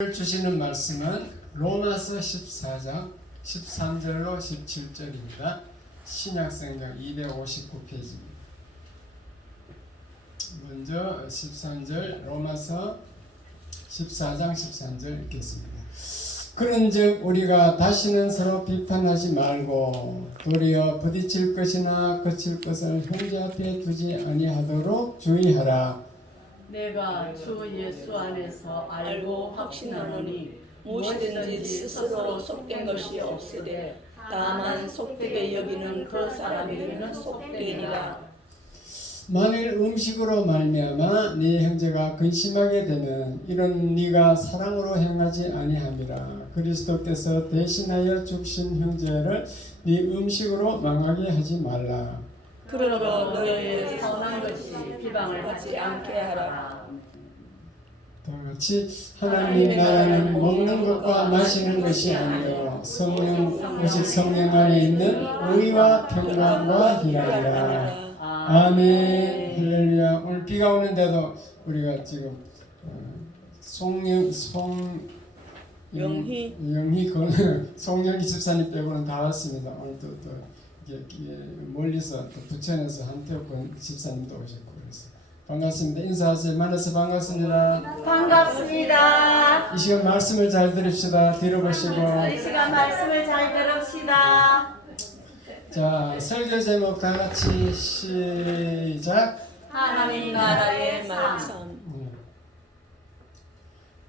주시는 말씀은 로마서 14장 13절로 17절입니다. 신약성경 259페이지입니다. 먼저 13절 로마서 14장 13절 읽겠습니다. 그런즉 우리가 다시는 서로 비판하지 말고 도리어 부딪힐 것이나 거칠 것을 형제 앞에 두지 아니하도록 주의하라. 내가 주 예수 안에서 알고 확신하노니 무엇이든지 스스로 속된 것이 없으되 다만 속되게 여기는 그 사람에게는 속되니라. 만일 음식으로 말미암아 네 형제가 근심하게 되면 이런 네가 사랑으로 행하지 아니함이라. 그리스도께서 대신하여 죽신 형제를 네 음식으로 망하게 하지 말라. 그러므로 너희의 선한 것이 비방을 받지 않게 하라. 다 같이 하나님 나라는 먹는 것과 마시는 것이 아니요 성령 오직 성령 안에 있는 의와 평강과 희락이라. 아멘. 할렐루야. 오늘 비가 오는데도 우리가 지금 영희 송영희 집사님 빼고는 다 왔습니다. 오늘 또 멀리서 또 부천에서 한태욱 집사님도 오셨고 그래서 반갑습니다. 인사하세요. 만나서 반갑습니다. 반갑습니다. 이 시간 말씀을 잘 들읍시다. 들어보시고 이 시간 말씀을 잘 들읍시다. 자, 설교 제목 다 같이 시작. 하나님 나라의 말씀.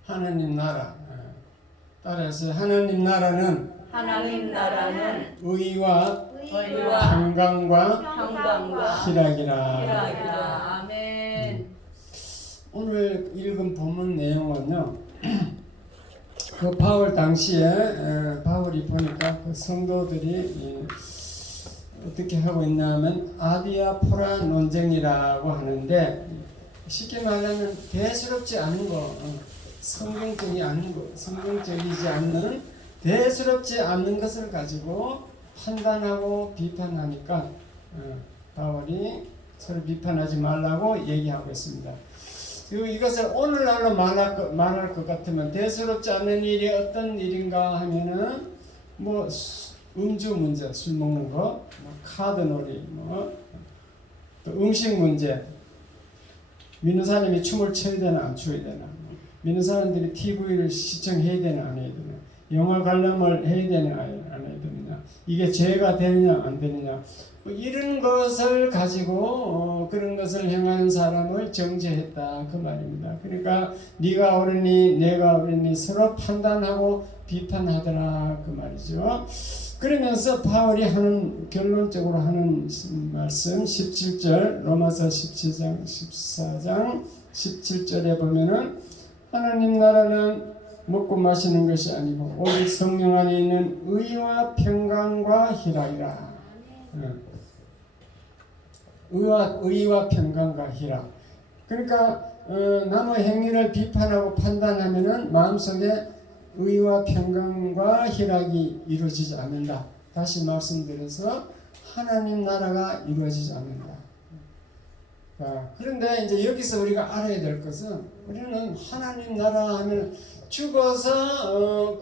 하나님 나라. 따라서 하나님 나라는 의와 평강과 희락이라. 아멘. 오늘 읽은 본문 내용은요. 그 바울 당시에 바울이 보니까 그 성도들이 어떻게 하고 있냐면 아디아포라 논쟁이라고 하는데 쉽게 말하면 대수롭지 않은 거, 성경적이지 않는 대수롭지 않는 것을 가지고 판단하고 비판하니까 바울이 서로 비판하지 말라고 얘기하고 있습니다. 그리고 이것을 오늘날로 말할 것 같으면 대수롭지 않은 일이 어떤 일인가 하면은 뭐 음주 문제, 술 먹는 거, 카드놀이, 또 음식 문제, 믿는 사람이 춤을 춰야 되나 안 춰야 되나, 믿는 사람들이 TV를 시청해야 되나 안 해야 되나, 영화 관람을 해야 되나 안 해야 되느냐, 이게 죄가 되느냐 안 되느냐, 이런 것을 가지고 그런 것을 행하는 사람을 정죄했다 그 말입니다. 그러니까 네가 옳으니 내가 옳으니 서로 판단하고 비판하더라 그 말이죠. 그러면서 바울이 결론적으로 하는 말씀 17절 로마서 17장 14장 17절에 보면은 하나님 나라는 먹고 마시는 것이 아니고 오직 성령 안에 있는 의와 평강과 희락이라. 의와 평강과 희락. 그러니까 남의 행위를 비판하고 판단하면은 마음속에 의와 평강과 희락이 이루어지지 않는다. 다시 말씀드려서 하나님 나라가 이루어지지 않는다. 그런데 이제 여기서 우리가 알아야 될 것은 우리는 하나님 나라 하면 죽어서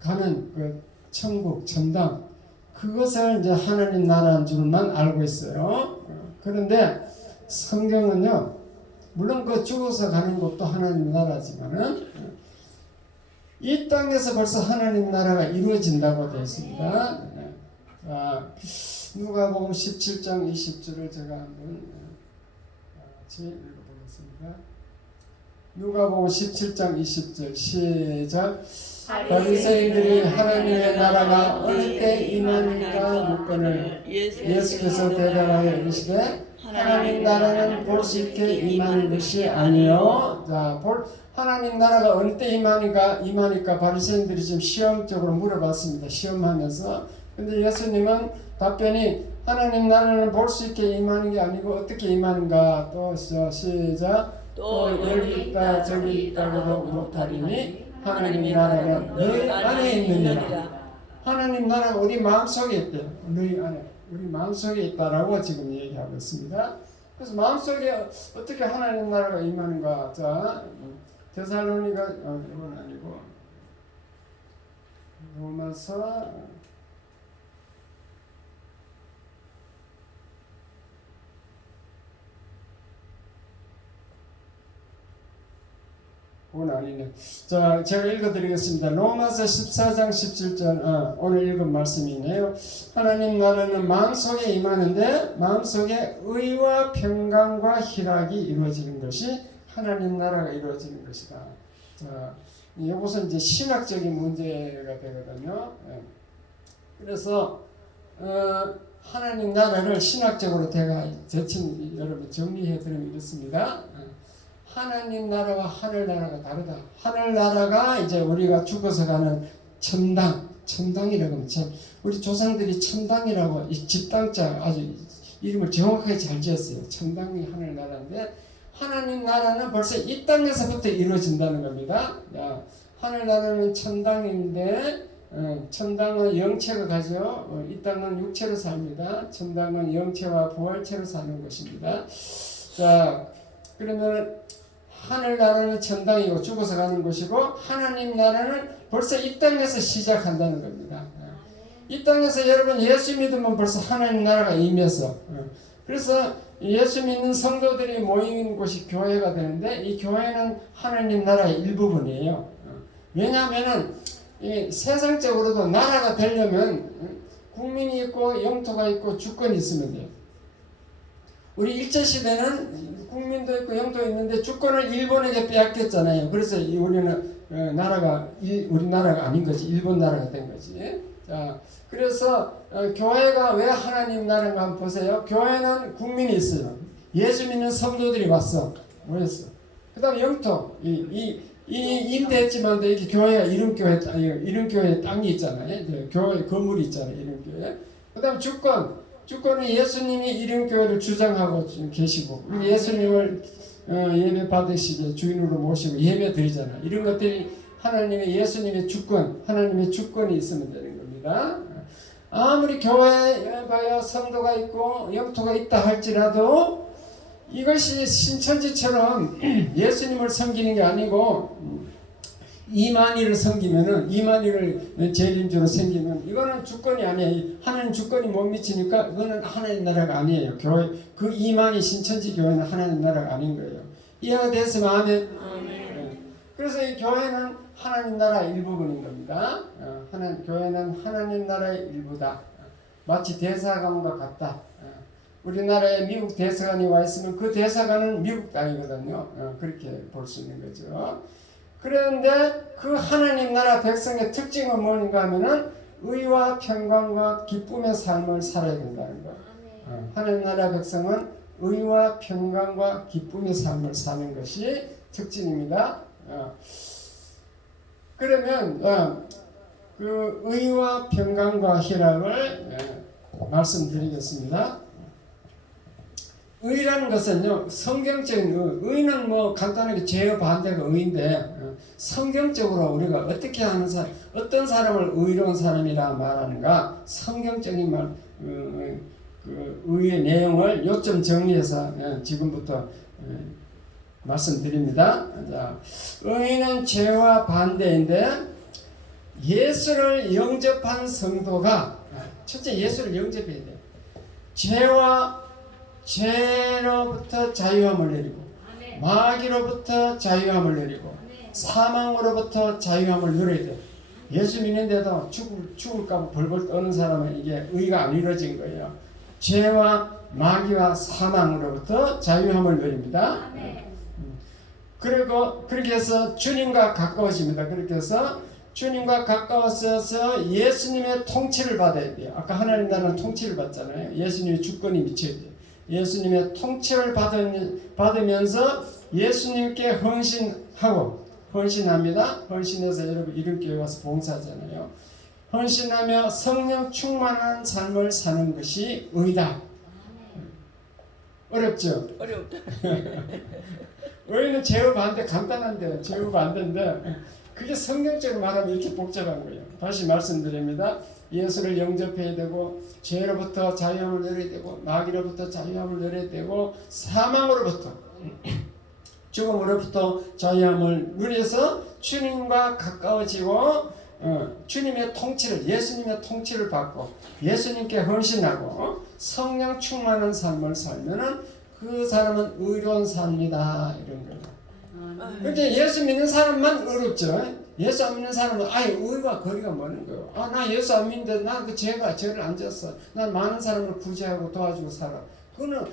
가는 그 천국 천당 그것을 이제 하나님 나라인 줄만 알고 있어요. 그런데 성경은요, 물론 그 죽어서 가는 것도 하나님 나라지만은 이 땅에서 벌써 하나님 나라가 이루어진다고 되어 있습니다. 누가복음 17장 20절을 제가 한번 같이 읽어보겠습니다. 누가복음 17장 20절 시작. 바리새인들이 하나님의 나라가 어느 때 임하는가 묻거늘 예수께서 대답하여 이르시되 하나님 나라는 볼 수 있게 임하는 것이 아니요. 자, 하나님 나라가 어느 때 임하니까 바리새인들이 지금 시험적으로 물어봤습니다. 시험하면서. 근데 예수님은 답변이 하나님 나라는 볼 수 있게 임하는 게 아니고 어떻게 임하는가. 또 시작. 또 여기 있다 저기 있다고도 못하리니 하나님 나라가 너희 안에 있느니라. 하나님 나라가 우리 마음속에 있대요. 너희 안에. 우리 마음속에 있다라고 지금 얘기하고 있습니다. 그래서 마음속에 어떻게 하나님 나라가 임하는가. 자, 데살로니가 이건 아니고 로마서 그건 아니네. 자, 제가 읽어드리겠습니다. 로마서 14장 17절 오늘 읽은 말씀이네요. 하나님 나라는 마음속에 임하는데 마음속에 의와 평강과 희락이 이루어지는 것이 하나님 나라가 이루어지는 것이다. 자, 이것은 이제 신학적인 문제가 되거든요. 그래서 하나님 나라를 신학적으로 제가 대충 여러분 정리해 드리면 이렇습니다. 하나님 나라와 하늘나라가 다르다. 하늘나라가 이제 우리가 죽어서 가는 천당이라고 하면 우리 조상들이 천당이라고 이 집당자 아주 이름을 정확하게 잘 지었어요. 천당이 하늘나라인데 하나님 나라는 벌써 이 땅에서부터 이루어진다는 겁니다. 하늘나라는 천당인데 천당은 영체가 가죠. 이 땅은 육체로 삽니다. 천당은 영체와 부활체로 사는 것입니다. 자, 그러면 하늘나라는 천당이고 죽어서 가는 곳이고 하나님 나라는 벌써 이 땅에서 시작한다는 겁니다. 이 땅에서 여러분 예수 믿으면 벌써 하나님 나라가 임해서 그래서 예수 믿는 성도들이 모이는 곳이 교회가 되는데 이 교회는 하나님 나라의 일부분이에요. 왜냐하면 세상적으로도 나라가 되려면 국민이 있고 영토가 있고 주권이 있으면 돼요. 우리 일제시대는 국민도 있고 영토 있는데 주권을 일본에게 빼앗겼잖아요. 그래서 우리는 우리나라가 아닌 거지. 일본 나라가 된 거지. 자, 그래서 교회가 왜 하나님 나라인가 한번 보세요. 교회는 국민이 있어요. 예수 믿는 성도들이 왔어. 모였어. 그 다음에 영토. 이 임대했지만도 이렇게 교회가 이름교회 땅이 있잖아요. 교회 건물이 있잖아요. 이름교회. 그 다음 주권은 예수님이 이름교회를 주장하고 계시고 예수님을 예배 받으시게 주인으로 모시고 예배 드리잖아요. 이런 것들이 하나님의 예수님의 주권, 하나님의 주권이 있으면 되는 겁니다. 아무리 교회에 봐야 성도가 있고 영토가 있다 할지라도 이것이 신천지처럼 예수님을 섬기는 게 아니고 이만희를 섬기면은 이만희를 재림주로 섬기면 이거는 주권이 아니에요. 하나님 주권이 못 미치니까 이거는 하나님 나라가 아니에요. 교회 그 이만희 신천지 교회는 하나님 나라가 아닌 거예요. 이해가 됐으면 아멘. 그래서 이 교회는 하나님 나라의 일부분인 겁니다. 교회는 하나님 나라의 일부다. 마치 대사관과 같다. 우리나라에 미국 대사관이 와 있으면 그 대사관은 미국 땅이거든요. 그렇게 볼 수 있는 거죠. 그런데 그 하나님 나라 백성의 특징은 뭔가 하면은 의와 평강과 기쁨의 삶을 살아야 된다는 거. 하나님 나라 백성은 의와 평강과 기쁨의 삶을 사는 것이 특징입니다. 그러면 그 의와 평강과 희락을 말씀드리겠습니다. 의라는 것은요, 성경적인 의는 뭐 간단하게 죄의 반대가 의인데 성경적으로 우리가 어떻게 하는 어떤 사람을 의로운 사람이라 말하는가? 성경적인 그 의의 내용을 요점 정리해서 지금부터 말씀드립니다. 자, 의는 죄와 반대인데 예수를 영접한 성도가 첫째 예수를 영접해야 돼요. 죄로부터 자유함을 내리고 마귀로부터 자유함을 내리고 사망으로부터 자유함을 누려야 돼요. 예수 믿는데도 죽을까 봐 벌벌 떠는 사람은 이게 의가 안 이루어진 거예요. 죄와 마귀와 사망으로부터 자유함을 누립니다. 그리고 그렇게 해서 주님과 가까워집니다. 그렇게 해서 주님과 가까워져서 예수님의 통치를 받아야 돼요. 아까 하나님 나라는 통치를 받잖아요. 예수님의 주권이 미쳐야 돼요. 예수님의 통치를 받으면서 예수님께 헌신합니다. 헌신해서 여러분 이름교회 와서 봉사하잖아요. 헌신하며 성령 충만한 삶을 사는 것이 의다. 어렵죠? 어렵다. 의는 죄의 반대 간단한데 죄의 반대인데 그게 성경적으로 말하면 이렇게 복잡한 거예요. 다시 말씀드립니다. 예수를 영접해야 되고 죄로부터 자유함을 누려야 되고 마귀로부터 자유함을 누려야 되고 사망으로부터 죽음으로부터 자유함을 누려서 주님과 가까워지고 주님의 통치를 예수님의 통치를 받고 예수님께 헌신하고 성령 충만한 삶을 살면은 그 사람은 의로운 삶이다 이런 거예요. 그렇게 예수 믿는 사람만 의롭죠. 예수 안 믿는 사람은 아예 의와 거리가 먼 거예요. 나 예수 안 믿는데 나 그 죄를 안 졌어. 난 많은 사람을 구제하고 도와주고 살아. 그거는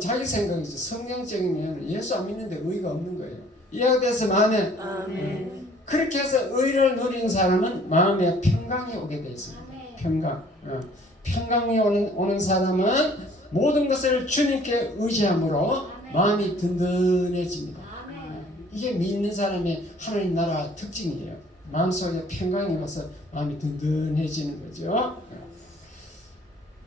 자기 생각이죠. 성경적인 면은 예수 안 믿는데 의가 없는 거예요. 이해가 돼서 마음에 그렇게 해서 의를 누리는 사람은 마음에 평강이 오게 돼 있습니다. 평강. 평강이 오는 사람은 모든 것을 주님께 의지함으로 마음이 든든해집니다. 이게 믿는 사람의 하나님 나라 특징이에요. 마음속에 평강이 와서 마음이 든든해지는 거죠.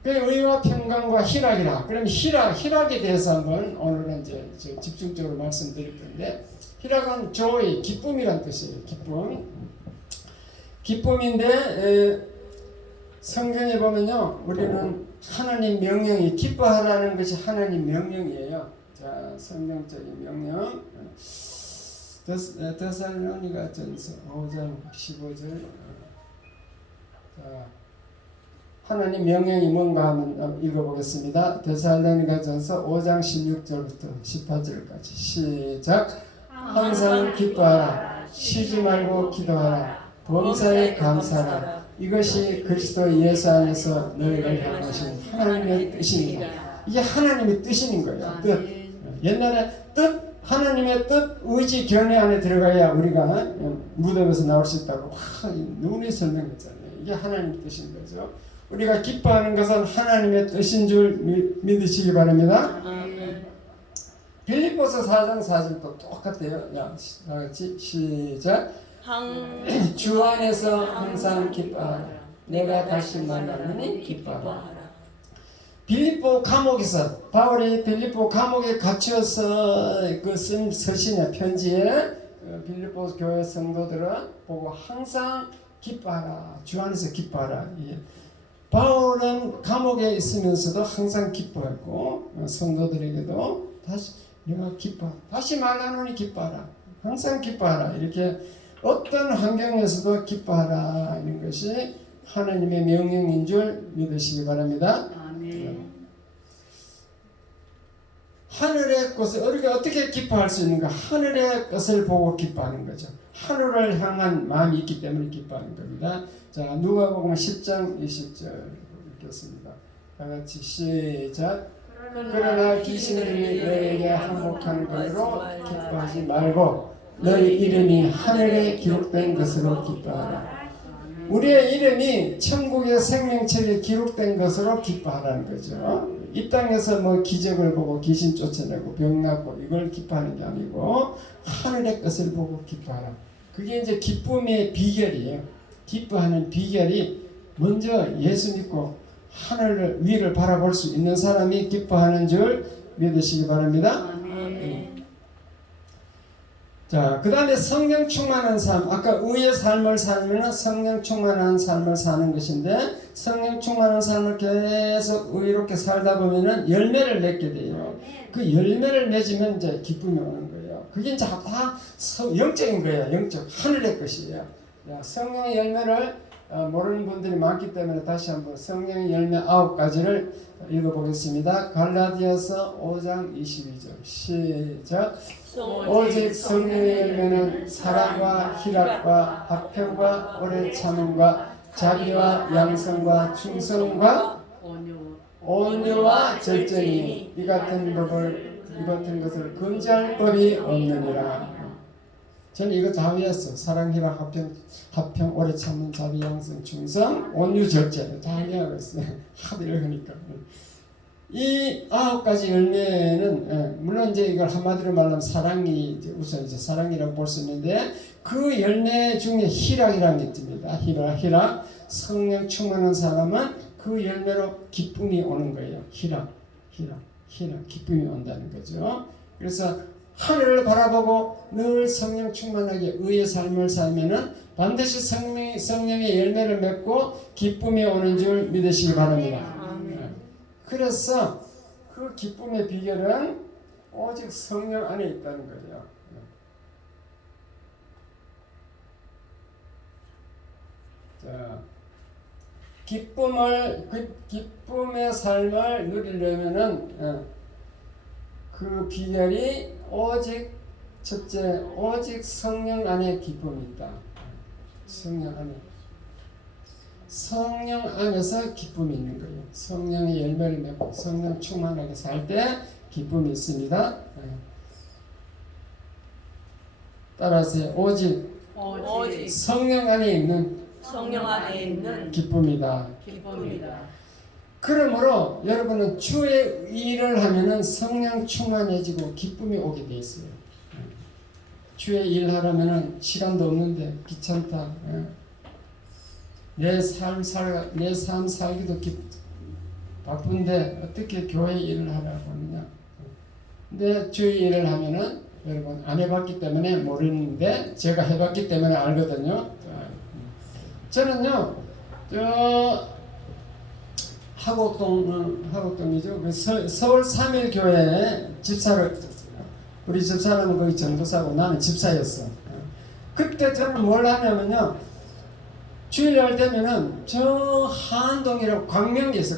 그 의와 평강과 희락이라. 그럼 희락에 대해서 한번 오늘은 이제 집중적으로 말씀드릴 건데, 희락은 joy, 기쁨이란 뜻이에요. 기쁨인데 성경에 보면요, 우리는 하나님 명령이 기뻐하라는 것이 하나님 명령이에요. 자, 성경적인 명령. 데살로니가전서 5장 15절. 자, 하나님 명령이 뭔가 한번 읽어보겠습니다. 데살로니가전서 5장 16절부터 18절까지 시작. 항상 기뻐하라. 쉬지 말고 기도하라. 범사에 감사하라. 이것이 그리스도 예수 안에서 너희를 향하신 하나님의 뜻입니다. 이게 하나님의 뜻인 거예요. 뜻. 옛날에 뜻, 하나님의 뜻, 의지, 견해 안에 들어가야 우리가 무덤에서 나올 수 있다고 눈이 설명했잖아요. 이게 하나님의 뜻인 거죠. 우리가 기뻐하는 것은 하나님의 뜻인 줄 믿으시기 바랍니다. 빌립보서 4장 4절도 똑같아요. 다 같이 시작. 주 안에서 항상 기뻐하라. 내가 다시 만나느니 기뻐하라. 빌립보 감옥에서 바울이 빌립보 감옥에 갇혀서 그 쓴 서신의 편지에 빌립보 교회 성도들은 보고 항상 기뻐하라. 주 안에서 기뻐하라. 바울은 감옥에 있으면서도 항상 기뻐했고 성도들에게도 다시 내가 다시 말하노니 기뻐하라. 항상 기뻐하라. 이렇게 어떤 환경에서도 기뻐하라 하는 것이 하나님의 명령인 줄 믿으시기 바랍니다. 하늘의 것을 우리가 어떻게 기뻐할 수 있는가? 하늘의 것을 보고 기뻐하는 거죠. 하늘을 향한 마음이 있기 때문에 기뻐하는 겁니다. 자, 누가복음 10장 20절 읽겠습니다. 다 같이 시작. 그러나 귀신들이 너희에게 항복하는 것으로 기뻐하지 말고 너희 이름이 하늘에 기록된 것으로 기뻐하라. 우리의 이름이 천국의 생명책에 기록된 것으로 기뻐하라는 거죠. 이 땅에서 뭐 기적을 보고 귀신 쫓아내고 병 낫고 이걸 기뻐하는 게 아니고 하늘의 것을 보고 기뻐하라. 그게 이제 기쁨의 비결이에요. 기뻐하는 비결이 먼저 예수 믿고 하늘 위를 바라볼 수 있는 사람이 기뻐하는 줄 믿으시기 바랍니다. 자, 그 다음에 성령 충만한 삶. 아까 의의 삶을 살면 성령 충만한 삶을 사는 것인데, 성령 충만한 삶을 계속 의롭게 살다 보면은 열매를 맺게 돼요. 그 열매를 맺으면 이제 기쁨이 오는 거예요. 그게 이제 다 영적인 거예요. 영적. 하늘의 것이에요. 성령의 열매를 모르는 분들이 많기 때문에 다시 한번 성령의 열매 9가지를 읽어보겠습니다. 갈라디아서 5장 22절 시작. 오직 성령의 열매는 사랑과 희락과 화평과 오래 참음과 자비와 양성과 충성과 온유와 절제니 이 같은 것을 금지할 법이 없느니라. 저는 이거 다 외웠어. 사랑, 희락, 화평, 오래 참는 자비, 양성, 충성, 온유, 절제 다 외우고 있어요. 하도 읽으니까. 이 9가지 열매는 물론 이제 이걸 한마디로 말하면 사랑이 우선 이제 사랑이라고 볼 수 있는데 그 열매 중에 희락이라는 게 있습니다. 희락. 성령 충만한 사람은 그 열매로 기쁨이 오는 거예요. 희락, 기쁨이 온다는 거죠. 그래서 하늘을 바라보고 늘 성령 충만하게 의의 삶을 살면은 반드시 성령의 열매를 맺고 기쁨이 오는 줄 믿으시기 바랍니다. 그래서 그 기쁨의 비결은 오직 성령 안에 있다는 거예요. 자, 기쁨의 삶을 누리려면은 그 비결이 오직 첫째 오직 성령 안에 기쁨이 있다. 성령 안에서 기쁨이 있는 거예요. 성령의 열매를 맺고 성령 충만하게 살 때 기쁨이 있습니다. 따라서 오직 성령 안에 있는 성령 안에 있는 기쁨이다. 기쁨이다. 그러므로 여러분은 주의 일을 하면은 성령 충만해지고 기쁨이 오게 돼 있어요. 주의 일 하려면은 시간도 없는데 귀찮다. 내 삶 살기도 바쁜데 어떻게 교회 일을 하라고 하느냐. 근데 주의 일을 하면은 여러분 안 해봤기 때문에 모르는데 제가 해봤기 때문에 알거든요. 저는요 하곡동이죠. 서울 3일 교회에 집사를 우리 집사람은 거기 전도사고 나는 집사였어. 그때 저는 뭘 하냐면요. 주일날 되면은 저 한동이라고 광명이 있어.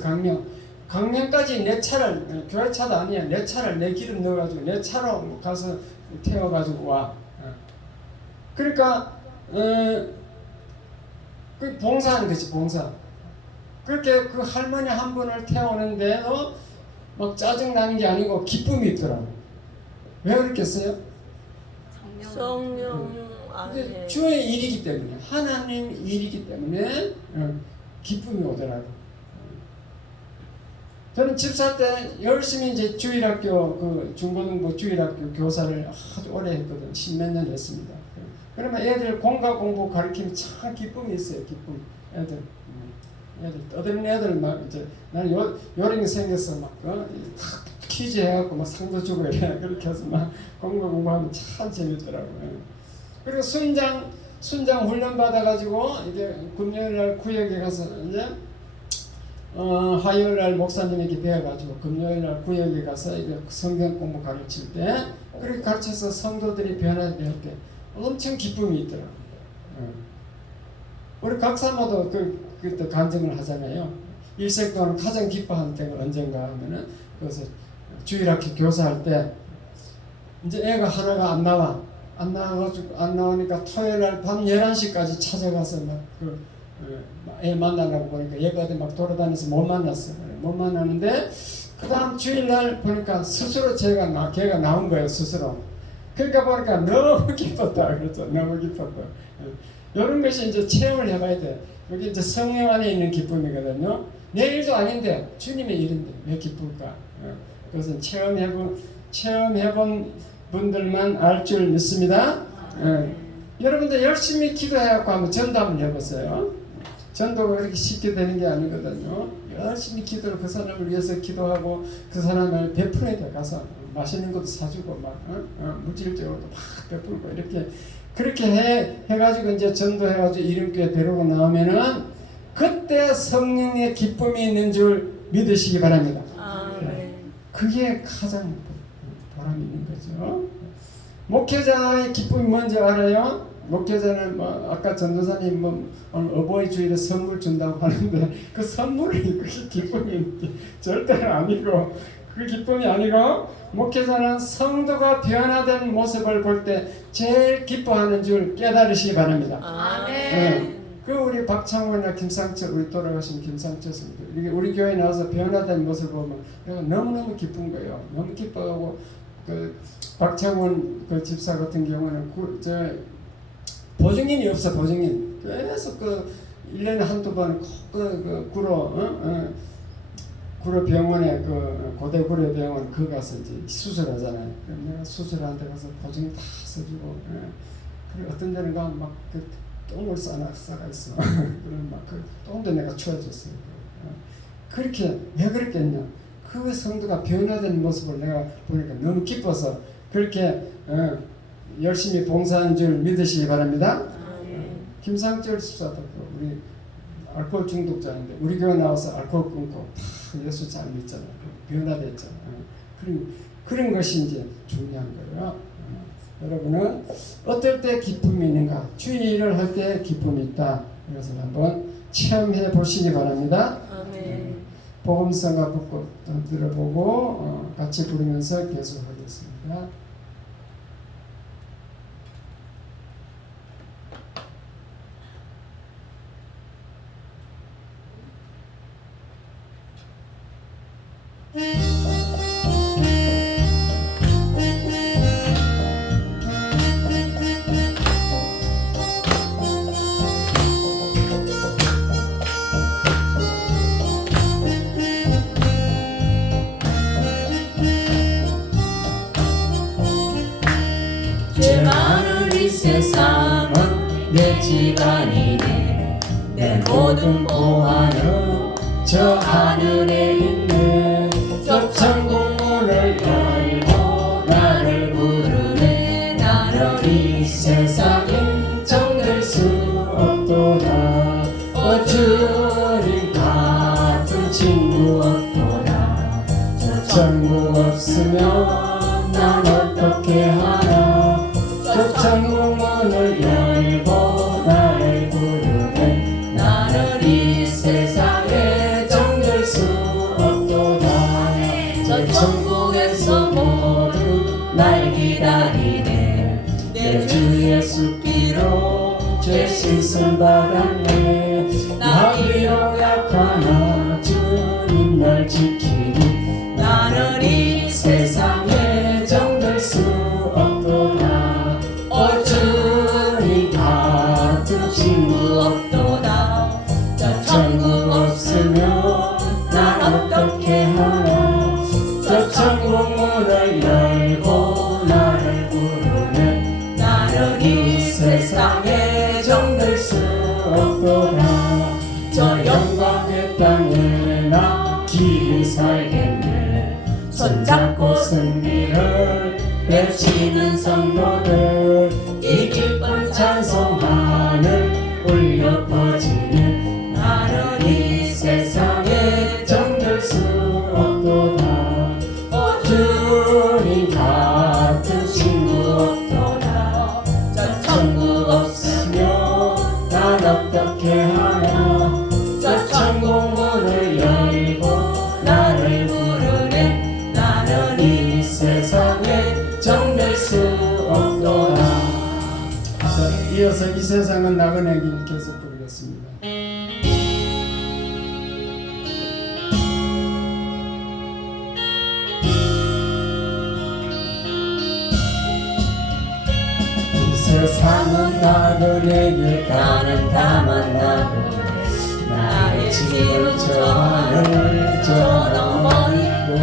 광명까지 내 차를 교회 차도 아니야. 내 차를 내 기름 넣어가지고 내 차로 가서 태워가지고 와. 그러니까 그 봉사하는 거지 봉사. 그렇게 그 할머니 한 분을 태우는데도 막 짜증 나는 게 아니고 기쁨이 있더라고. 왜 그렇겠어요? 성령 안에 주의 일이기 때문에 하나님 일이기 때문에 기쁨이 오더라고. 저는 집사 때 열심히 이제 주일학교 그 중고등부 주일학교 교사를 아주 오래 했거든. 10몇 년 했습니다. 그러면 애들 공부 가르치면 참 기쁨이 있어요. 기쁨. 애들 떠드는 애들 막 이제 나는 요령이 생겨서 막 퀴즈 해갖고 막 상도 주고 이래. 그렇게 해서 막 공부하면 참 재밌더라고요. 그리고 순장 훈련 받아가지고 이제 금요일날 구역에 가서 이제 화요일날 목사님에게 배워가지고 금요일날 구역에 가서 이제 성경 공부 가르칠 때 그렇게 가르쳐서 성도들이 변화될 때 엄청 기쁨이 있더라고요. 우리 각사모도 그때 간증을 하잖아요. 일생 동안 가장 기뻐하는 때가 언젠가 하면은 그래서 주일학교 교사할 때 이제 애가 하나가 안 나오니까 토요일날 밤 11시까지 찾아가서 애 만나려고 보니까 얘가 어디 막 돌아다니면서 못 만났어요. 못 만나는데 그 다음 주일날 보니까 스스로 걔가 나온 거예요. 스스로. 그러니까 보니까 너무 기뻤다. 그렇죠. 너무 기뻤다. 이런 것이 이제 체험을 해봐야 돼. 여기 이제 성령 안에 있는 기쁨이거든요. 내 일도 아닌데 주님의 일인데 왜 기쁠까? 그것은 체험해본 분들만 알 줄 믿습니다. 여러분들 열심히 기도해갖고 한번 전도 한번 해보세요. 전도가 그렇게 쉽게 되는 게 아니거든요. 열심히 기도를 그 사람을 위해서 기도하고 그 사람을 베풀어야 돼. 가서 맛있는 것도 사주고 막 물질적으로도 막 베풀고 이렇게 그렇게 해가지고 이제 전도해가지고 이름교회 데리고 나오면은 그때 성령의 기쁨이 있는 줄 믿으시기 바랍니다. 그게 가장 보람 있는 거죠. 목회자의 기쁨이 뭔지 알아요? 목회자는 아까 전도사님 오늘 어버이 주일에 선물 준다고 하는데 그 선물이 그게 기쁨이 절대로 아니고 그 기쁨이 아니고 목회자는 성도가 변화된 모습을 볼 때 제일 기뻐하는 줄 깨달으시기 바랍니다. 아멘. 그 우리 박창원이나 김상철 우리 돌아가신 김상철 선생님 우리 교회에 나와서 변화된 모습을 보면 내가 너무너무 기쁜 거예요. 너무 기뻐하고 그 박창원 그 집사 같은 경우는 보증인이 없어. 보증인 계속 1년에 한두 번 구로 병원에 고대 구로 병원 가서 이제 수술하잖아요. 그럼 내가 수술하는 데 가서 보증 다 써주고 그리고 어떤 데는 막 똥을 싸가 있어. 그럼 막 똥도 내가 치워줬어요. 그렇게 왜 그랬겠냐? 그 성도가 변화된 모습을 내가 보니까 너무 기뻐서 그렇게 열심히 봉사한 줄 믿으시기 바랍니다. 김상철 집사도 우리 알코올 중독자인데 우리 교회 나와서 알코올 끊고 다 예수 잘 믿잖아요. 변화됐잖아요. 그런 것이 이제 중요한 거예요. 여러분은 어떨 때 기쁨이 있는가? 주의 일을 할 때 기쁨이 있다. 이것을 한번 체험해 보시기 바랍니다. 아멘. 복음성가 듣고 들어보고 같이 부르면서 계속하겠습니다. 죄 많은 이 세상은 내 집안이네. 내 모든 보화는 저 하늘에 있네. 저 천국 문을 열고 나를 부르네. 나를 이 세상에 정될 수 없도다. 주님 같은 친구 없도다. 저 천국 없으면 난 어떻게 하나. 저 천국 문을 열고 나를 부르네. 나를 이 세상에 정될 수 없도다. 저 천국에서 모두 날 기다리네. 내 주 예수 피로 죄 씻음 받았네. 나 비록 약하나 주님 날 지키니. 나는 이 세상에 정될 수 없도다. 주님 같은 친구 없도다. 저 천국 없으면 난 어떻게 하나. 저 천국 문을 열고 나를 부르네. 나는 이 세상에 정될 수 없도다. 저 영광의 땅에 나 길이 살겠네. 손잡고 승리를 외치는 성도들, 이 기쁜 찬송만을 울려 퍼지네. 나는 이 세상에 정될 수 없도다. 주님 같은 친구 없도다. 저 천국 없으면 난 어떻게 하나. 저 천국 문을 열고 나를 부르네. 나는 이 세상에 정될 수 없도다. 자, 이어서 이 세상은 나그네 길 계속 부르겠습니다. 이 세상은 나그네 길 나는 다만 나그네. 나의 집은 저 하늘 저 넘어 있고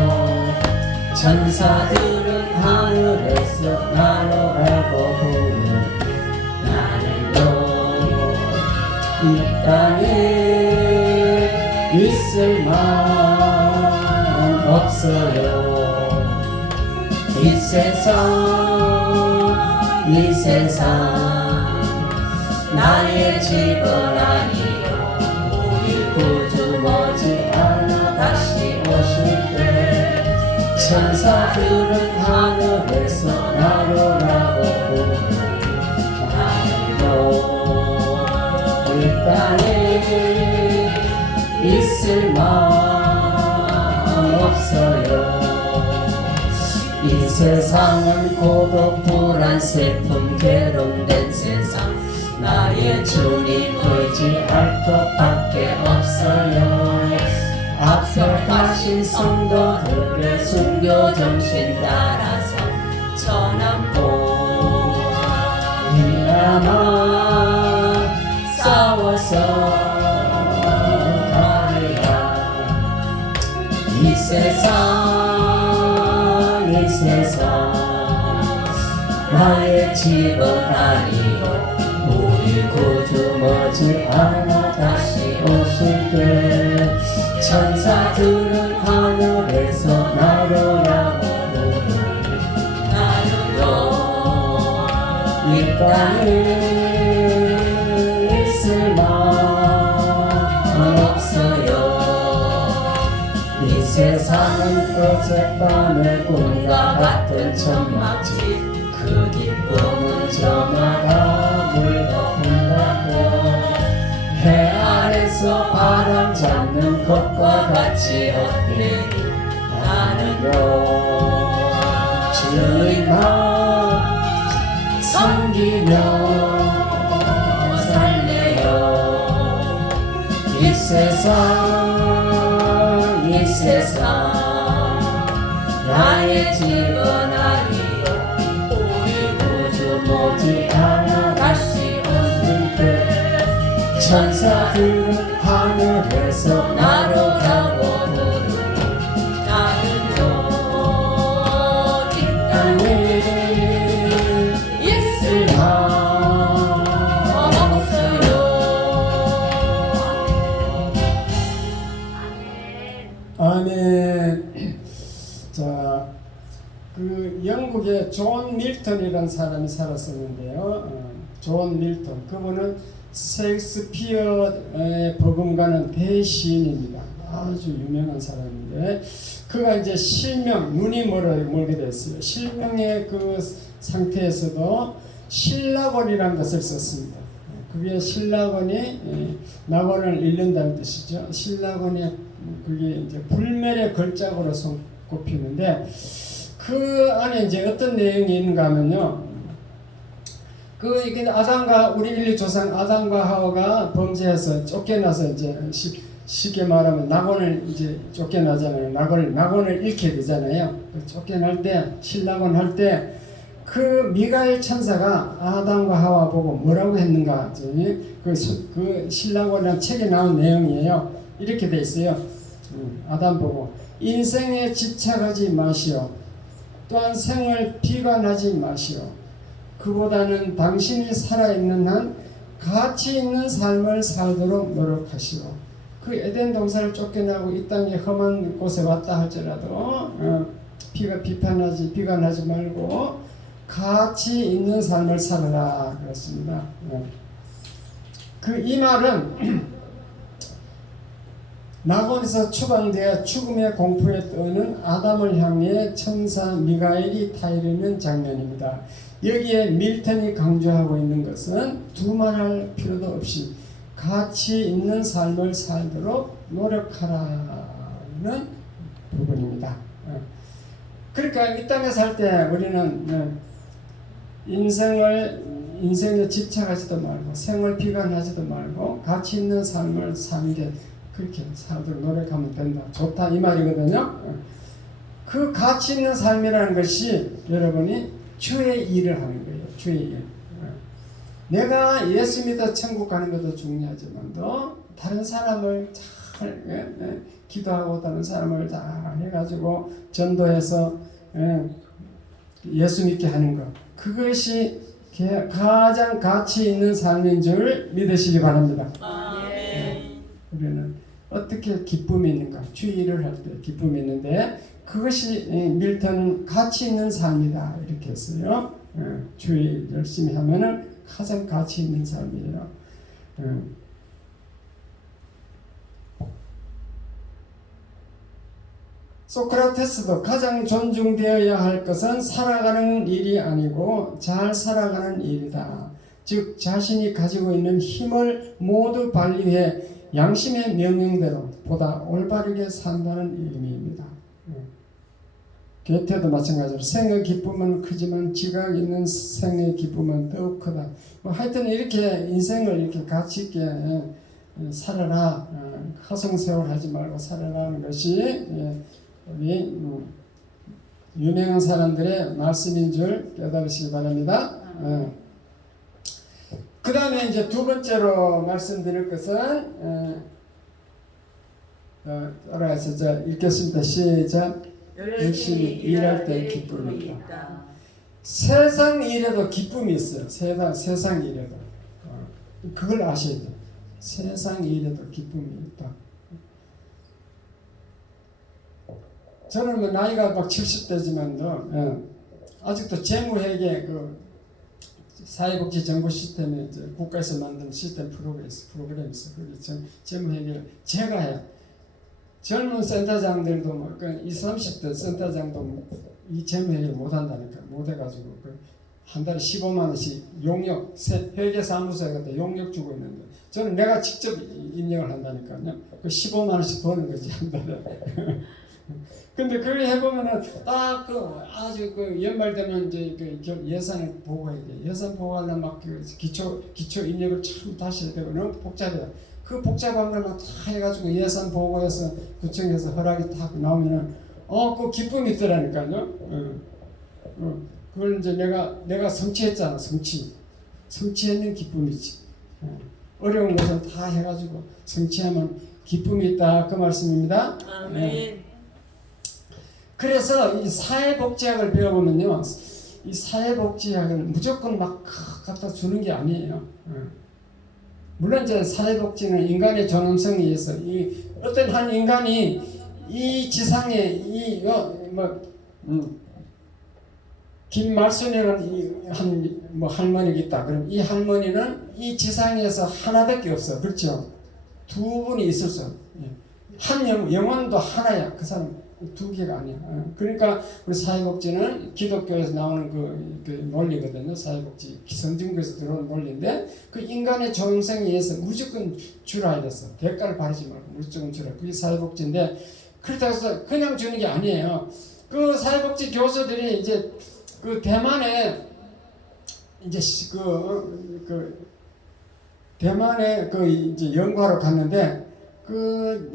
천사들은 하늘에서 나노라고 부르네. 나는요 이 땅에 있을 마음 없어요. 이 세상 나의 집은 아니요. 우리 구주 머지않아 다시 오실 때 천사들은 하늘에서 나로라고 부르네. 나는요 이 땅에 있을 마음 없어요. 이 세상은 고독, 불안, 슬픔, 괴로움된 세상. 나의 주님 의지할 것밖에 없어요. 앞서 가신 성도들의 순교 정신 따라서 천안보이나마 싸워서 가리라. 이 세상 나의 집은 아니요. 우리 구주 머지않아 다시 오실 때 천사들은 하늘에서 나로라고 부르네. 나는요 이 땅에 있을 마음 없어요. 이 세상은 어젯밤의 꿈과 같은 천막집. 그 기쁨은 저마다 물고 분다고 앞에서 바람 잡는 것과 같이 어때니 나는요 주님만 섬기며 살래요. 이 세상 나의 집은 아니요 우리 구주 머지않아 다시 오실 때 천사들은 하늘에서 나로라고 부르고 나는요 이 땅에 있을 한 없어요. 아멘. 자, 그 영국에 존 밀턴이라는 사람이 살았었는데요. 존 밀턴. 그분은 셰익스피어의 버금가는 대시인입니다. 아주 유명한 사람인데 그가 이제 실명, 눈이 멀게 됐어요. 실명의 그 상태에서도 신라곤이라는 것을 썼습니다. 그게 신라곤이 낙원을 잃는다는 뜻이죠. 신라곤이 그게 이제 불멸의 걸작으로 꼽히는데 그 안에 이제 어떤 내용이 있는가 하면요. 그 이게 아담과 우리 인류 조상 아담과 하와가 범죄해서 쫓겨나서 이제 쉽게 말하면 낙원을 이제 쫓겨나잖아요. 낙원을 잃게 되잖아요. 쫓겨날 때 신낙원 할 때 그 미가엘 천사가 아담과 하와 보고 뭐라고 했는가? 그 신낙원이라는 책에 나온 내용이에요. 이렇게 돼 있어요. 아담 보고 인생에 집착하지 마시오. 또한 생을 비관하지 마시오. 그보다는 당신이 살아있는 한 가치 있는 삶을 살도록 노력하시오. 그 에덴 동산을 쫓겨나고 이 땅에 험한 곳에 왔다 할지라도 비관하지 말고 가치 있는 삶을 살아라 그랬습니다. 이 말은 낙원에서 추방되어 죽음의 공포에 떠는 아담을 향해 천사 미가엘이 타이르는 장면입니다. 여기에 밀턴이 강조하고 있는 것은 두말할 필요도 없이 가치 있는 삶을 살도록 노력하라는 부분입니다. 그러니까 이 땅에 살 때 우리는 인생에 집착하지도 말고 생을 비관하지도 말고 가치 있는 삶을 사는 게 그렇게 살도록 노력하면 된다. 좋다 이 말이거든요. 그 가치 있는 삶이라는 것이 여러분이 주의 일을 하는 거예요. 주의 일. 내가 예수 믿어 천국 가는 것도 중요하지만도 다른 사람을 잘 기도하고 다른 사람을 다 해가지고 전도해서 예수 믿게 하는 것. 그것이 가장 가치 있는 삶인 줄 믿으시기 바랍니다. 우리는 어떻게 기쁨이 있는가? 주의 일을 할 때 기쁨이 있는데 그것이 밀턴은 가치 있는 삶이다 이렇게 했어요. 주의 일 열심히 하면은 가장 가치 있는 삶이에요. 소크라테스도 가장 존중되어야 할 것은 살아가는 일이 아니고 잘 살아가는 일이다. 즉 자신이 가지고 있는 힘을 모두 발휘해 양심의 명령대로 보다 올바르게 산다는 의미입니다. 괴테도 마찬가지로 생의 기쁨은 크지만 지각 있는 생의 기쁨은 더욱 크다. 하여튼 이렇게 인생을 이렇게 가치 있게 살아라. 허송세월하지 말고 살아라는 것이 우리 유명한 사람들의 말씀인 줄 깨달으시기 바랍니다. 그 다음에 이제 두 번째로 말씀드릴 것은 따라서 읽겠습니다. 시작. 열심히 일할 때 기쁨이 있다. 세상 일에도 기쁨이 있어요. 세상 일에도 그걸 아셔야 돼요. 세상 일에도 기쁨이 있다. 저는 뭐 나이가 막 70대지만도 아직도 재무회계 그 사회복지 정보 시스템에 이제 국가에서 만든 시스템 프로그램이 있어. 그 재무회계를 제가 해요. 젊은 센터장들도 뭐 20, 30대 센터장도 이 재무회계를 못한다니까. 못해가지고 한 달에 15만 원씩 용역 회계사무소에 갖다 용역 주고 있는데 저는 내가 직접 입력을 한다니까요. 그 15만 원씩 버는 거지 한 달에. 근데 그걸 해보면은 딱 그 아주 그 연말 되면 이제 그 예산을 보고해야 돼. 예산 보고하려면 막그 기초 입력을 참 다시 해야 되고 너무 복잡해요. 그 복잡한 걸만 다 해가지고 예산 보고해서 구청에서 허락이 딱 나오면은 그 기쁨이 있더라니까요. 그걸 이제 내가 성취했잖아. 성취했는 기쁨이지. 어려운 것을 다 해가지고 성취하면 기쁨이 있다 그 말씀입니다. 아멘. 그래서 이 사회복지학을 배워보면요, 이 사회복지학은 무조건 막 갖다 주는 게 아니에요. 물론 이제 사회복지는 인간의 존엄성에 의해서 이 어떤 한 인간이 이 지상에 김말순이라는 한 할머니가 있다. 그럼 이 할머니는 이 지상에서 하나밖에 없어. 그렇죠? 두 분이 있을 수 없어. 한 영혼도 하나야. 그 사람 두 개가 아니야. 그러니까 우리 사회복지는 기독교에서 나오는 그 논리거든요. 사회복지 성경에서 들어오는 논리인데 그 인간의 존엄성에 의해서 무조건 주라 이랬어. 대가를 바라지 말고 무조건 주라. 그게 사회복지인데 그렇다고 해서 그냥 주는 게 아니에요. 그 사회복지 교수들이 이제 그 대만에 이제 대만에 이제 연구하러 갔는데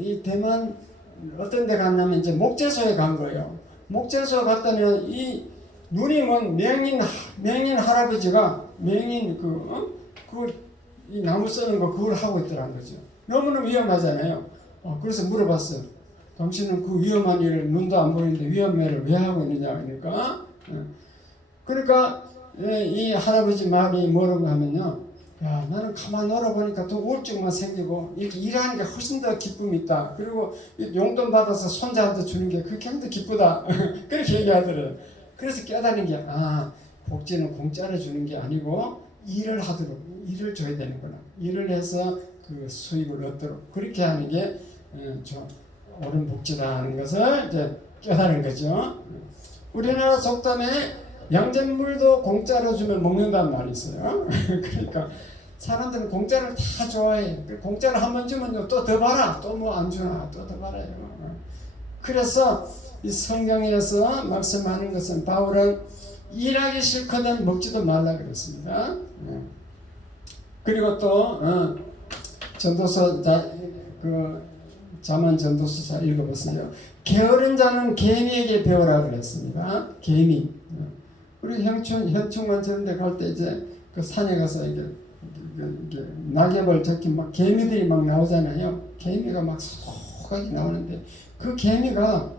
이 대만 어떤 데 갔냐면 이제 목재소에 간 거예요. 목재소에 갔더니 이 눈이 먼 맹인 할아버지가 이 나무 쓰는 거 그걸 하고 있더라는 거죠. 너무나 위험하잖아요. 그래서 물어봤어요. 당신은 그 위험한 일을 눈도 안 보이는데 위험한 일을 왜 하고 있느냐 그러니까 이 할아버지 말이 뭐라고 하면요. 야, 나는 가만 놀아보니까 또 우울증만 생기고 이렇게 일하는 게 훨씬 더 기쁨이 있다. 그리고 용돈 받아서 손자한테 주는 게 그렇게 더 기쁘다. 그렇게 얘기하더래요. 그래서 깨달은 게 복지는 공짜로 주는 게 아니고 일을 하도록 일을 줘야 되는구나. 일을 해서 그 수익을 얻도록 그렇게 하는 게 옳은 복지라는 것을 이제 깨달은 거죠. 우리나라 속담에 양잿물도 공짜로 주면 먹는다는 말이 있어요. 그러니까 사람들은 공짜를 다 좋아해. 공짜를 한 번 주면 또 더 봐라. 또 뭐 안 주나. 또 더 봐라요. 그래서 이 성경에서 말씀하는 것은 바울은 일하기 싫거든 먹지도 말라 그랬습니다. 그리고 또 전도서 자만 전도서 잘 읽어보세요. 게으른 자는 개미에게 배우라 그랬습니다. 개미. 우리 현충만 저런 데 갈 때 이제 그 산에 가서 이게 낙엽을 적힌 막 개미들이 막 나오잖아요. 개미가 막 소소하게 나오는데 그 개미가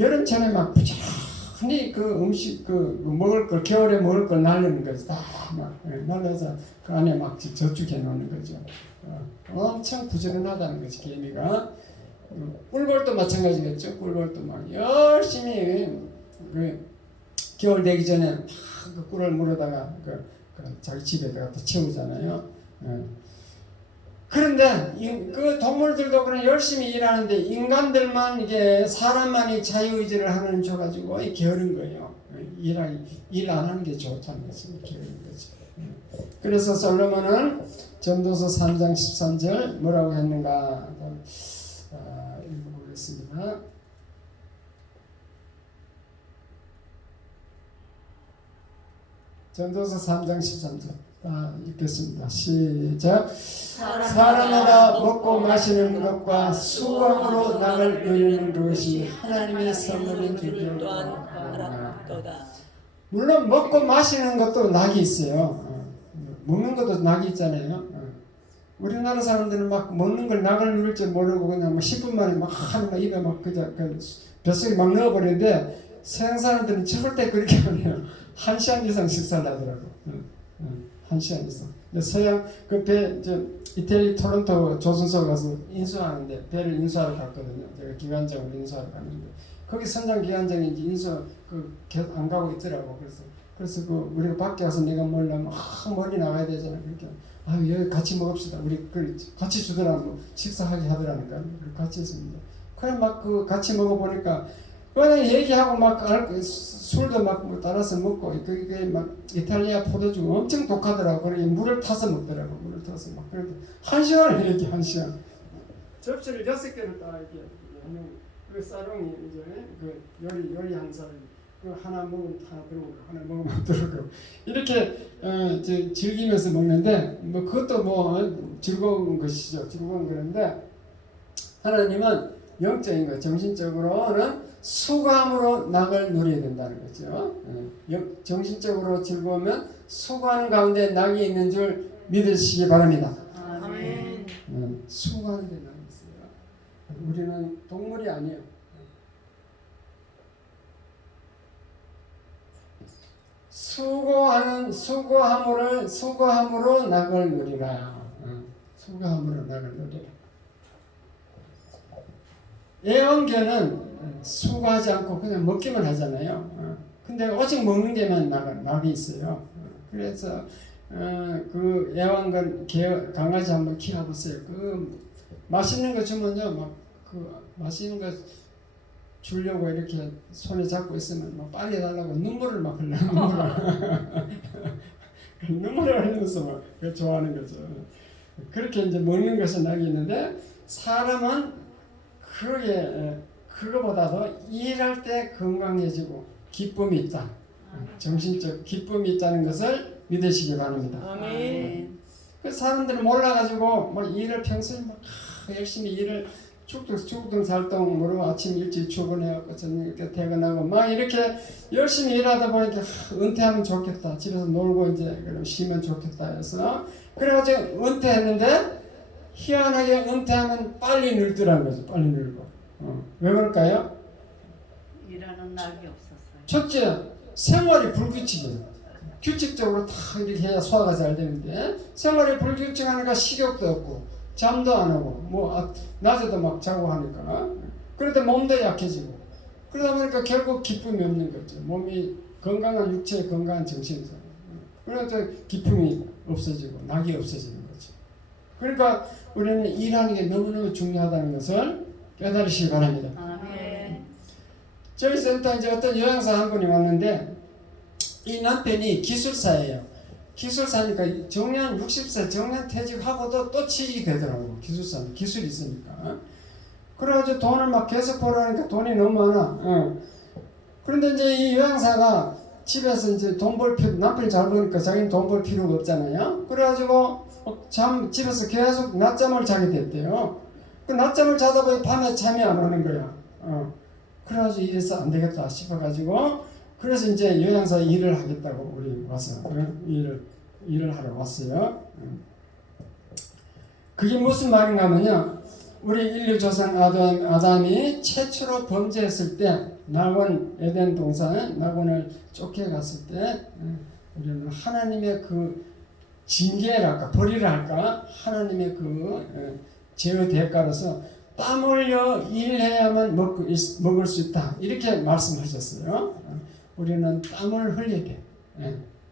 여름철에 막 부지런히 그 음식 먹을 걸 겨울에 먹을 걸 날리는 거지. 다 막 날려서 그 안에 막 저축해 놓는 거죠. 엄청 부지런하다는 거지 개미가. 꿀벌도 마찬가지겠죠. 꿀벌도 막 열심히 겨울 되기 전에 막 그 꿀을 물어다가 자기 집에다가 또 채우잖아요. 그런데 그 동물들도 그런 열심히 일하는데 인간들만 이게 사람만이 자유의지를 하는 줘가지고 게으른 거예요. 일 안 하는 게 좋다는 것이 게으른 거지. 그래서 솔로몬은 전도서 3장 13절 뭐라고 했는가 읽어보겠습니다. 전도서 3장 13절 읽겠습니다. 시작. 사람마다 먹고 마시는 것과 수고함으로 남을 누리는 것이 하나님의 선물인 줄 또한 알아. 알았도다. 물론 먹고 마시는 것도 낙이 있어요. 먹는 것도 낙이 있잖아요. 우리나라 사람들은 막 먹는 걸 낙을 누릴 줄 모르고 그냥 10분 만에 막 입에 막 뱃속에 막 넣어버리는데 서양 사람들은 절대 그렇게 안 해요. 1시간 이상 식사를 하더라고. 1시간 이상. 서양 이태리 토론토 조선소 가서 인수하는데 배를 인수하러 갔거든요. 제가 기관장으로 인수하러 갔는데 거기 선장 기관장이 이제 인수 안 가고 있더라고. 그래서 우리가 밖에 와서 내가 먹으려면 멀리 나가야 되잖아. 그렇게 여기 같이 먹읍시다. 우리 같이 주더라고. 식사하게 하더라니까. 같이 했습니다. 그래 막 같이 먹어보니까 그냥 얘기하고 막 술도 막 따라서 먹고 그게 막 이탈리아 포도주 엄청 독하더라고. 그래 물을 타서 먹더라고. 물을 타서 막 그래도 1시간을 이렇게 1시간. 접시를 6개를 딱 이렇게 그 사롱이 이제 그 요리하는 사람이 그 하나 먹으면 하나 들어오고 하나 먹으면 들어오고 이렇게 즐기면서 먹는데 뭐 그것도 뭐 즐거운 것이죠. 즐거운 그런데 하나님은 영적인 것, 정신적으로는 수고함으로 낙을 누려야 된다는 거죠. 정신적으로 즐거우면 수고하는 가운데 낙이 있는 줄 믿으시기 바랍니다. 아멘. 수고하는 데 낙이 있어요. 우리는 동물이 아니에요. 수고함으로 낙을 누리라. 수고함으로 낙을 누리라. 애완견은 수고하지 않고 그냥 먹기만 하잖아요. 근데 오직 먹는 데만 낙이 있어요. 그래서 그 애완견 강아지 한번 키워보세요. 그 맛있는 거 주면요, 막 그 맛있는 거 주려고 이렇게 손에 잡고 있으면 막 빨리 달라고 눈물을 막 흘려. 눈물을 흘리면서 막 좋아하는 거죠. 그렇게 이제 먹는 것은 낙이 있는데 사람은 그거보다도 일할 때 건강해지고 기쁨이 있다. 정신적 기쁨이 있다는 것을 믿으시기 바랍니다. 아멘. 그 사람들이 몰라가지고 뭐 일을 평소에 막 열심히 일을 죽등살동으로 아침 일찍 출근해갖고 저녁에 퇴근하고 막 이렇게 열심히 일하다 보니까 은퇴하면 좋겠다. 집에서 놀고 이제 그럼 쉬면 좋겠다 해서 그래가지고 은퇴했는데 희한하게 은퇴하면 빨리 늙더라는 거죠. 빨리 늙고. 왜 그럴까요? 일하는 낙이 없었어요. 첫째, 생활이 불규칙이에요. 규칙적으로 다 이렇게 해야 소화가 잘 되는데 생활이 불규칙하니까 식욕도 없고 잠도 안 하고 뭐 낮에도 막 자고 하니까 그러다 몸도 약해지고 그러다 보니까 결국 기쁨이 없는 거죠. 몸이 건강한 육체, 건강한 정신이잖아요. 그래서 기쁨이 없어지고 낙이 없어지는 거죠. 그러니까 우리는 일하는 게 너무너무 중요하다는 것을 깨달으시기 바랍니다. 아멘. 저희 센터 이제 어떤 여행사 한 분이 왔는데 이 남편이 기술사예요. 기술사니까 정년 60세 정년 퇴직하고도 또 취직이 되더라고. 기술사는 기술이 있으니까. 그래가지고 돈을 막 계속 벌으니까 돈이 너무 많아. 그런데 이제 이 여행사가 집에서 이제 돈 벌 필요, 남편이 잘 버니까 자기는 돈 벌 필요가 없잖아요. 그래가지고 집에서 계속 낮잠을 자게 됐대요. 그 낮잠을 자다 보니 밤에 잠이 안 오는 거야. 그래가지고 이래서 안 되겠다 싶어가지고 그래서 이제 여행사 일을 하겠다고 우리 와서 일을 하러 왔어요. 그게 무슨 말인가 하면요. 우리 인류 조상 아담이 최초로 범죄했을 때 낙원 동산 낙원을 쫓겨갔을 때 우리는 하나님의 그 징계랄까 벌이랄까 하나님의 그 죄의 대가로서 땀 흘려 일해야만 먹을 수 있다 이렇게 말씀하셨어요. 우리는 땀을 흘려야 돼.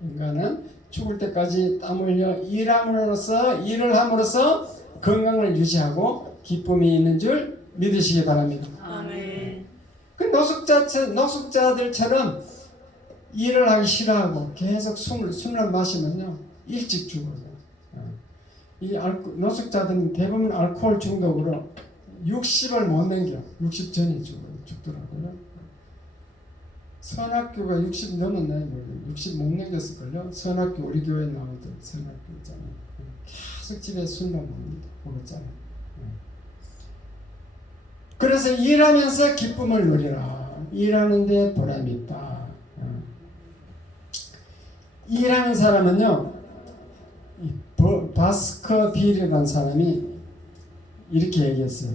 인간은 죽을 때까지 땀 흘려 일을 함으로써 건강을 유지하고 기쁨이 있는 줄 믿으시기 바랍니다. 아멘. 그 노숙자들처럼 일을 하기 싫어하고 계속 술을 마시면요 일찍 죽어요. 이 노숙자들은 대부분 알코올 중독으로 60을 못 넘겨 60 전에 죽더라고요. 선학교가 60 넘었나요? 60 못 넘겼을걸요? 선학교 우리 교회 나오던 선학교 있잖아요. 계속 집에 술만 먹었잖아요. 그래서 일하면서 기쁨을 누리라. 일하는데 보람이 있다. 일하는 사람은요, 바스커빌이라는 사람이 이렇게 얘기했어요.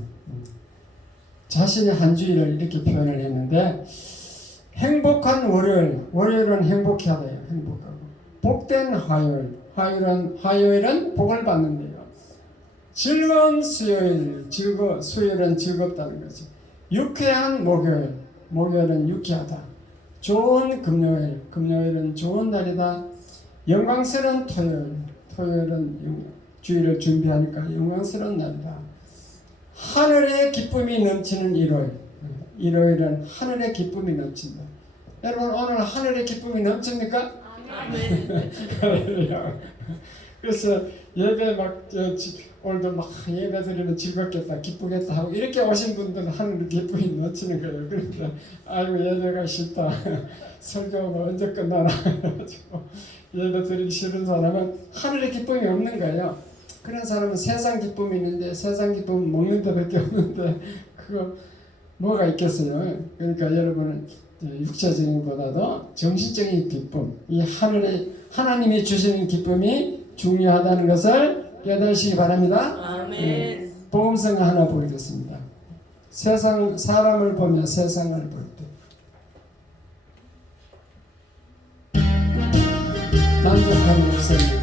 자신의 한 주일을 이렇게 표현을 했는데 행복한 월요일은 행복하대요. 행복하고 복된 화요일은 복을 받는데요. 즐거운 수요일은 즐겁다는 거죠. 유쾌한 목요일은 유쾌하다. 좋은 금요일은 좋은 날이다. 영광스러운 토요일은 주일을 준비하니까 영광스러운 날이다. 하늘의 기쁨이 넘치는 이러이러한 하늘의 기쁨이 넘친다. 여러분 오늘 하늘의 기쁨이 넘칩니까? 아멘. 할렐루야. 그래서 예배 오늘도 막 예배 드리면 즐겁겠다 기쁘겠다 하고 이렇게 오신 분들은 하늘의 기쁨이 넘치는 거예요. 그러니까 아이고 예배가 싫다 설교가 언제 끝나나 해가지고 예배 드리기 싫은 사람은 하늘의 기쁨이 없는 거예요. 그런 사람은 세상 기쁨이 있는데 세상 기쁨은 먹는 데밖에 없는데 그거 뭐가 있겠어요. 그러니까 여러분은 육체적인 것보다도 정신적인 기쁨, 이 하나님이 주시는 기쁨이 중요하다는 것을 깨달으시기 바랍니다. 아멘. 복음성 하나 보겠습니다. 세상 사람을 보며 세상을 볼 때 만족함이 없습니다.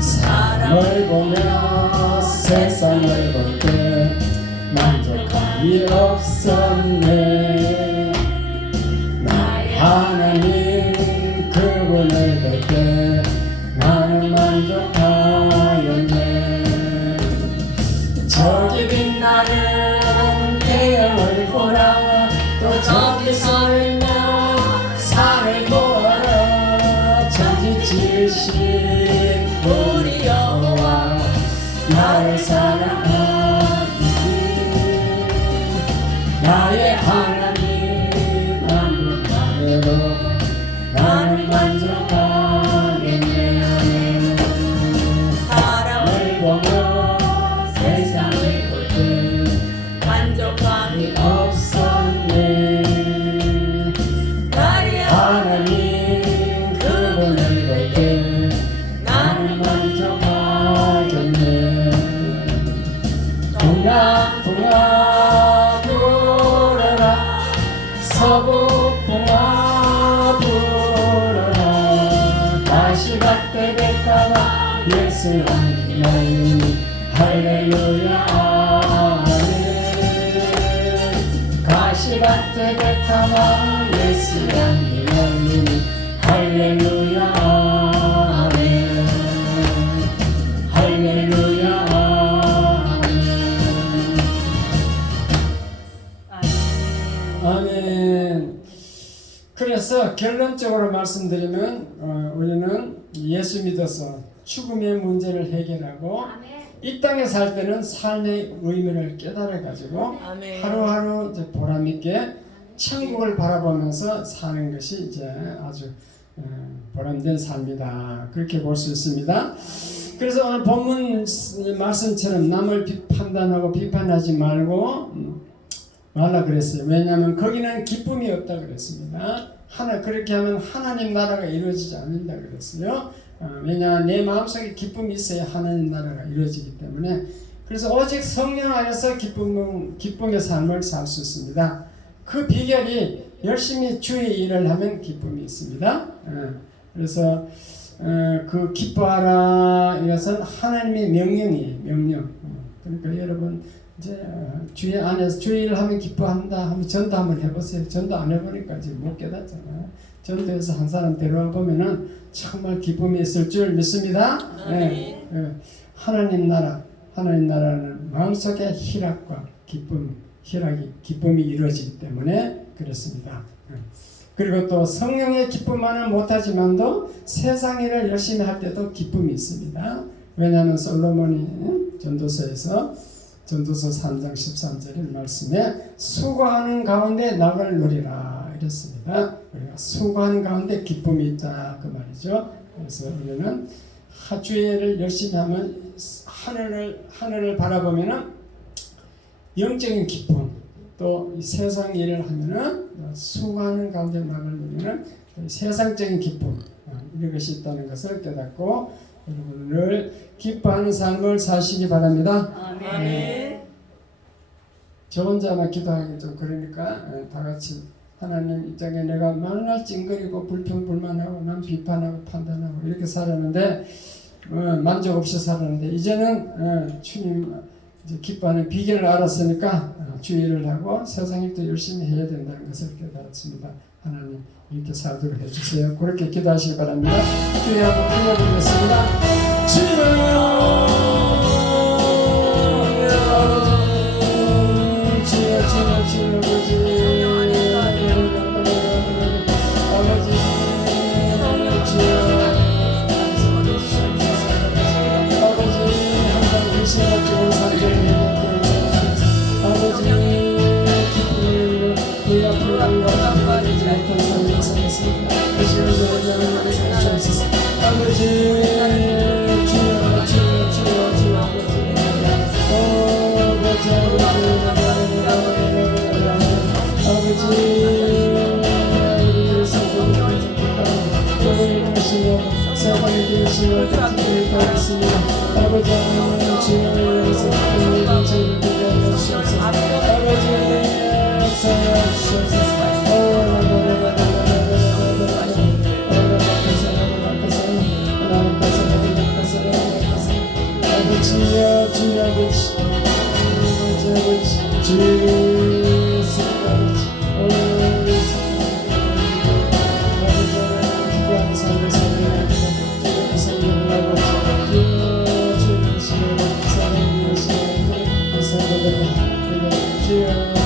사람을 보며 세상을 볼 때 만족함이 없었네. 나의 하나님 그분을 볼 때 나는 만족하였네. 저기 빛나는 태양을 보라 또 저기 서 있는 산을 보아라. 천지 지으신 우리 여호와 나를 사랑하니 나의 하나님 만족하여도 나는 만족하겠네. 사람을 보며 세상을 볼 때 만족함이 없었네. 나의 하나님 그분을 볼 때 나는 만족하겠네. 동남풍아 불어라 서북풍아 불어라 가시밭에 백가마 예수 하나님 할렐루야 아멘. 가시밭에 백가마 예수 하나님 할렐루야 아멘. 할렐루야 아멘. 그래서 결론적으로 말씀드리면 우리는 예수 믿어서 죽음의 문제를 해결하고 이 땅에 살 때는 삶의 의미를 깨달아 가지고 아멘. 하루하루 이제 보람 있게 천국을 바라보면서 사는 것이 이제 아주 보람된 삶이다. 그렇게 볼 수 있습니다. 그래서 오늘 본문 말씀처럼 남을 판단하고 비판하지 말라 그랬어요. 왜냐하면 거기는 기쁨이 없다 그랬습니다. 그렇게 하면 하나님 나라가 이루어지지 않는다 그랬어요. 왜냐하면 내 마음속에 기쁨이 있어야 하나님 나라가 이루어지기 때문에. 그래서 오직 성령 안에서 기쁨의 삶을 살 수 있습니다. 그 비결이 열심히 주의 일을 하면 기쁨이 있습니다. 그래서 그 기뻐하라 이것은 하나님의 명령이에요. 명령. 그러니까 여러분 이제 주의 안에서 주의 일을 하면 기뻐한다 하면 전도 한번 해보세요. 전도 안 해보니까 지금 못 깨닫잖아요. 전도해서 한 사람 데려와 보면은 정말 기쁨이 있을 줄 믿습니다. 네. 하나님 나라는 마음속에 희락과 기쁨이 이루어지기 때문에 그렇습니다. 그리고 또 성령의 기쁨만은 못하지만도 세상 일을 열심히 할 때도 기쁨이 있습니다. 왜냐하면 솔로몬이 전도서 3장 13절 말씀에 수고하는 가운데 낙을 누리라 이랬습니다. 우리가 수고하는 가운데 기쁨이 있다 그 말이죠. 그래서 우리는 주의를 열심히 하면 하늘을 바라보면은 영적인 기쁨, 또 세상 일을 하면은 수고하는 가운데 낙을 누리는 세상적인 기쁨 이것이 있다는 것을 깨닫고 여러분 늘 기뻐하는 삶을 사시기 바랍니다. 아멘. 저 혼자만 기도하기 좀 그러니까 다 같이 하나님 입장에 내가 맨날 찡그리고 불평불만하고 남 비판하고 판단하고 이렇게 살았는데 만족 없이 살았는데 이제는 주님 이제 기뻐하는 비결을 알았으니까 주의를 하고 세상 일도 열심히 해야 된다는 것을 깨달았습니다. 하나님 이렇게 살도록 해주세요. 그렇게 기도하시기 바랍니다. 주여 한번 불러보겠습니다. 주여 주여